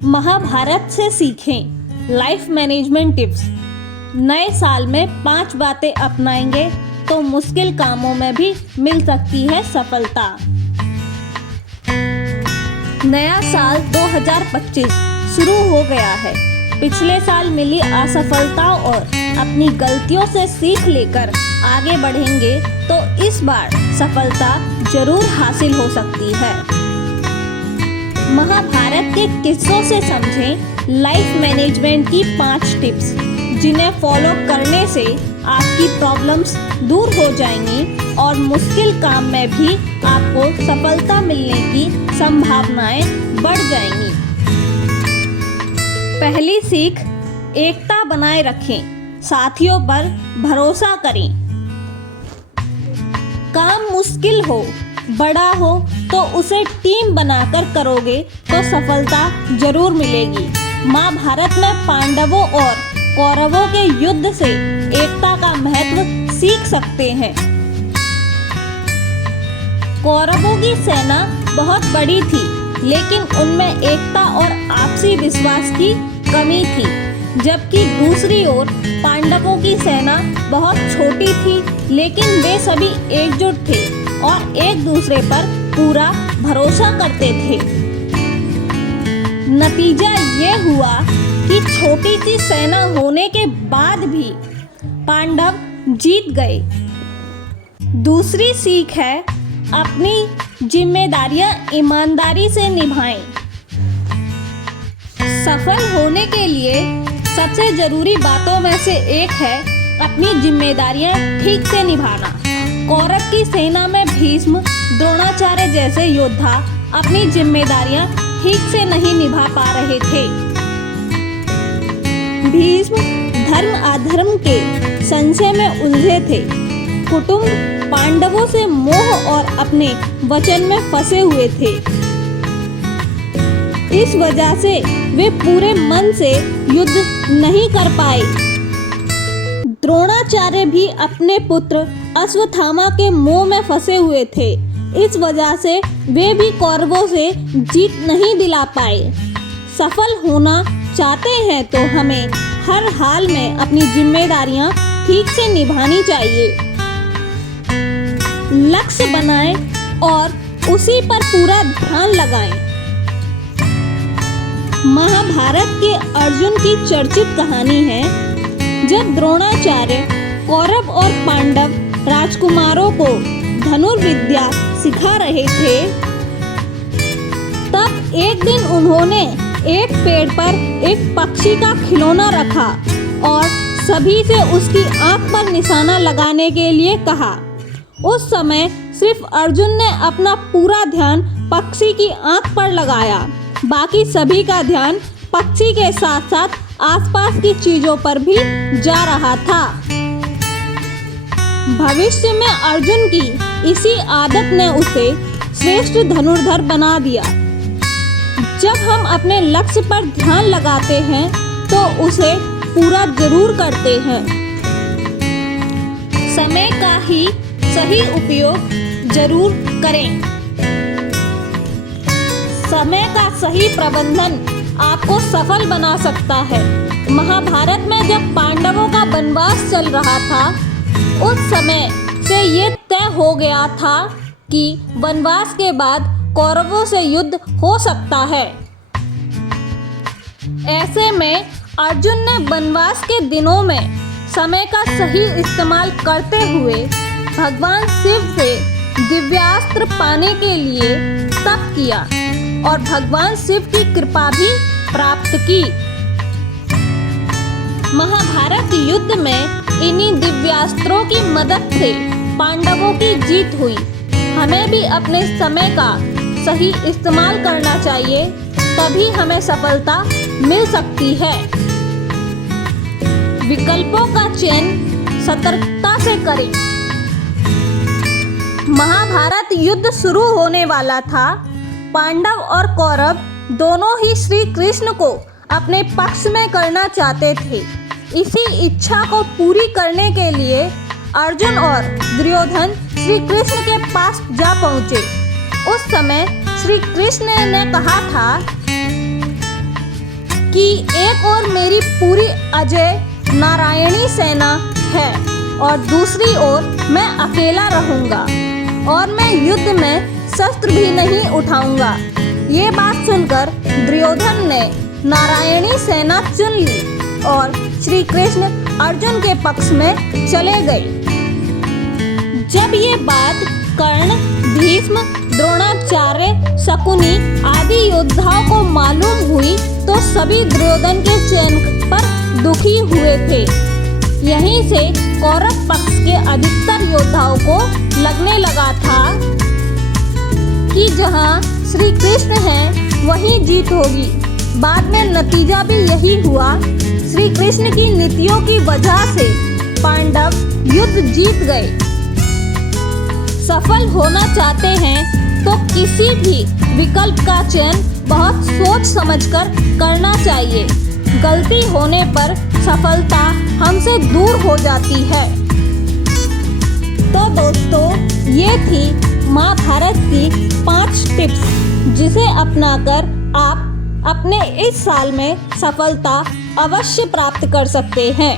महाभारत से सीखें life management tips. नए साल में 5 बातें अपनाएंगे तो मुश्किल कामों में भी मिल सकती है सफलता। नया साल 2025 शुरू हो गया है। पिछले साल मिली असफलताओं और अपनी गलतियों से सीख लेकर आगे बढ़ेंगे तो इस बार सफलता जरूर हासिल हो सकती है। महाभारत के किस्सों से समझें लाइफ मैनेजमेंट की 5 टिप्स, जिन्हें फॉलो करने से आपकी प्रॉब्लम्स दूर हो जाएंगी और मुश्किल काम में भी आपको सफलता मिलने की संभावनाएं बढ़ जाएंगी। पहली सीख, एकता बनाए रखें, साथियों पर भरोसा करें। काम मुश्किल हो, बड़ा हो तो उसे टीम बनाकर करोगे तो सफलता जरूर मिलेगी। महाभारत में पांडवों और कौरवों के युद्ध से एकता का महत्व सीख सकते हैं। कौरवों की सेना बहुत बड़ी थी, लेकिन उनमें एकता और आपसी विश्वास की कमी थी, जबकि दूसरी ओर पांडवों की सेना बहुत छोटी थी, लेकिन वे सभी एकजुट थे और एक दूसरे पर पूरा भरोसा करते थे। नतीजा ये हुआ कि छोटी सी सेना होने के बाद भी पांडव जीत गए। दूसरी सीख है, अपनी जिम्मेदारियां ईमानदारी से निभाएं। सफल होने के लिए सबसे जरूरी बातों में से एक है अपनी जिम्मेदारियां ठीक से निभाना। कौरव की सेना में भीष्म, द्रोणाचार्य जैसे योद्धा अपनी जिम्मेदारियां ठीक से नहीं निभा पा रहे थे। भीष्म धर्म अधर्म के संशय में उलझे थे। कुटुंब पांडवों से मोह और अपने वचन में फंसे हुए थे। इस वजह से वे पूरे मन से युद्ध नहीं कर पाए। द्रोणाचार्य भी अपने पुत्र अश्वत्थामा के मोह में फंसे हुए थे। इस वजह से वे भी कौरवों से जीत नहीं दिला पाए। सफल होना चाहते हैं तो हमें हर हाल में अपनी जिम्मेदारियां ठीक से निभानी चाहिए। लक्ष्य बनाएं और उसी पर पूरा ध्यान लगाएं। महाभारत के अर्जुन की चर्चित कहानी है। जब द्रोणाचार्य कौरव और पांडव राजकुमारों को धनुर्विद्या सिखा रहे थे, तब एक दिन उन्होंने एक पेड़ पर एक पक्षी का खिलौना रखा और सभी से उसकी आंख पर निशाना लगाने के लिए कहा। उस समय सिर्फ अर्जुन ने अपना पूरा ध्यान पक्षी की आंख पर लगाया। बाकी सभी का ध्यान पक्षी के साथ साथ आसपास की चीजों पर भी जा रहा था। भविष्य में अर्जुन की इसी आदत ने उसे श्रेष्ठ धनुर्धर बना दिया। जब हम अपने लक्ष्य पर ध्यान लगाते हैं तो उसे पूरा जरूर करते हैं। समय का ही सही उपयोग जरूर करें। समय का सही प्रबंधन आपको सफल बना सकता है। महाभारत में जब पांडवों का वनवास चल रहा था, उस समय से ये तय हो गया था कि वनवास के बाद कौरवों से युद्ध हो सकता है। ऐसे में अर्जुन ने वनवास के दिनों में समय का सही इस्तेमाल करते हुए भगवान शिव से दिव्यास्त्र पाने के लिए तप किया और भगवान शिव की कृपा भी प्राप्त की। महाभारत युद्ध में इन्हीं दिव्यास्त्रों की मदद से पांडवों की जीत हुई। हमें भी अपने समय का सही इस्तेमाल करना चाहिए, तभी हमें सफलता मिल सकती है। विकल्पों का चयन सतर्कता से करें। महाभारत युद्ध शुरू होने वाला था। पांडव और कौरव दोनों ही श्री कृष्ण को अपने पक्ष में करना चाहते थे। इसी इच्छा को पूरी करने के लिए अर्जुन और दुर्योधन श्री कृष्ण के पास जा पहुँचे। उस समय श्री कृष्ण ने कहा था कि एक ओर मेरी पूरी अजय नारायणी सेना है और दूसरी ओर मैं अकेला रहूंगा और मैं युद्ध में शस्त्र भी नहीं उठाऊंगा। ये बात सुनकर दुर्योधन ने नारायणी सेना चुन ली और श्री कृष्ण अर्जुन के पक्ष में चले गए। जब ये बात कर्ण, भीष्म, द्रोणाचार्य, शकुनी आदि योद्धाओं को मालूम हुई तो सभी दुर्योधन के चयन पर दुखी हुए थे। यहीं से कौरव पक्ष के अधिकतर योद्धाओं को लगने लगा था कि जहां श्री कृष्ण हैं वहीं जीत होगी। बाद में नतीजा भी यही हुआ। श्री कृष्ण की नीतियों की वजह से पांडव युद्ध जीत गए। सफल होना चाहते हैं तो किसी भी विकल्प का चयन बहुत सोच समझकर करना चाहिए। गलती होने पर सफलता हमसे दूर हो जाती है। तो दोस्तों, ये थी महाभारत की 5 टिप्स जिसे अपनाकर आप अपने इस साल में सफलता अवश्य प्राप्त कर सकते हैं।